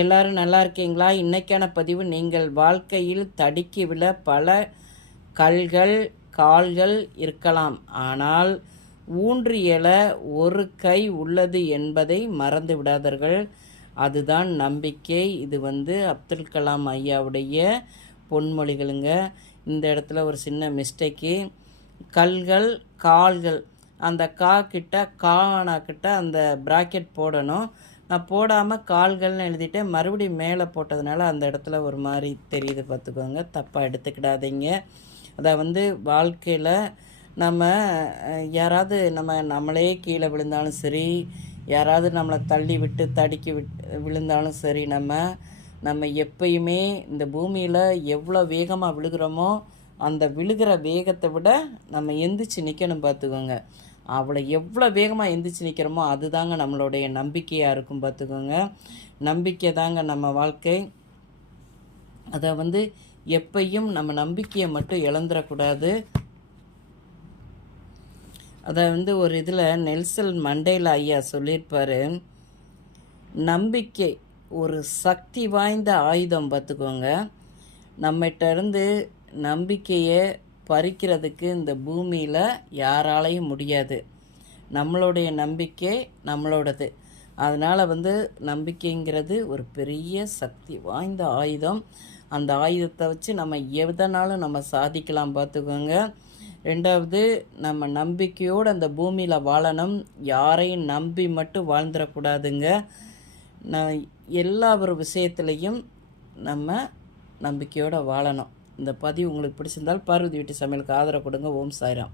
எல்லாரும் நல்லா இருக்கீங்களா? இன்றைக்கான பதிவு நீங்கள் வாழ்க்கையில் தடுக்கி விழ பல கல்கள் கால்கள் இருக்கலாம். ஆனால் ஊன்றியல ஒரு கை உள்ளது என்பதை மறந்து விடாதீர்கள். அதுதான் நம்பிக்கை. இது வந்து அப்துல் கலாம் ஐயாவுடைய பொன்மொழிகளுங்க. இந்த இடத்துல ஒரு சின்ன மிஸ்டேக்கு கல்கள் கால்கள். அந்த கா கிட்ட கானா கிட்ட அந்த ப்ராக்கெட் போடணும். நான் போடாமல் கால்கள்னு எழுதிட்டேன் மறுபடியும் மேலே போட்டதுனால அந்த இடத்துல ஒரு மாதிரி தெரியுது பார்த்துக்கோங்க. தப்பாக எடுத்துக்கிடாதீங்க. அதை வந்து வாழ்க்கையில் நம்ம யாராவது நம்ம நம்மளே கீழே விழுந்தாலும் சரி யாராவது நம்மளை தள்ளி விட்டு தடுக்கி விட்டு விழுந்தாலும் சரி நம்ம நம்ம எப்பயுமே இந்த பூமியில் எவ்வளோ வேகமாக விழுகிறோமோ அந்த விழுகிற வேகத்தை விட நம்ம எந்திரிச்சு நிற்கணும் பார்த்துக்கோங்க. அவளை எவ்வளோ வேகமாக எந்திரிச்சு நிற்கிறோமோ அதுதாங்க நம்மளுடைய நம்பிக்கையாக இருக்கும் பார்த்துக்கோங்க. நம்பிக்கை தாங்க நம்ம வாழ்க்கை. அதை வந்து எப்பையும் நம்ம நம்பிக்கையை மட்டும் இழந்துடக்கூடாது. அதை வந்து ஒரு இதில் நெல்சல் மண்டேல ஐயா சொல்லியிருப்பார். நம்பிக்கை ஒரு சக்தி வாய்ந்த ஆயுதம் பார்த்துக்கோங்க. நம்மகிட்ட இருந்து நம்பிக்கையை பறிக்கிறதுக்கு இந்த பூமியில் யாராலையும் முடியாது. நம்மளுடைய நம்பிக்கை நம்மளோடது. அதனால் வந்து நம்பிக்கைங்கிறது ஒரு பெரிய சக்தி வாய்ந்த ஆயுதம். அந்த ஆயுதத்தை வச்சு நம்ம எதனாலும் நம்ம சாதிக்கலாம் பார்த்துக்கோங்க. ரெண்டாவது நம்ம நம்பிக்கையோடு அந்த பூமியில் வாழணும். யாரையும் நம்பி மட்டும் வாழ்ந்துடக்கூடாதுங்க. நான் எல்லா ஒரு விஷயத்துலையும் நம்ம நம்பிக்கையோடு வாழணும். இந்த பதிவு உங்களுக்கு பிடிச்சிருந்தால் பார்வதி வீட்டு சமையலுக்கு ஆதரவு கொடுங்க. ஓம் சாய்ராம்.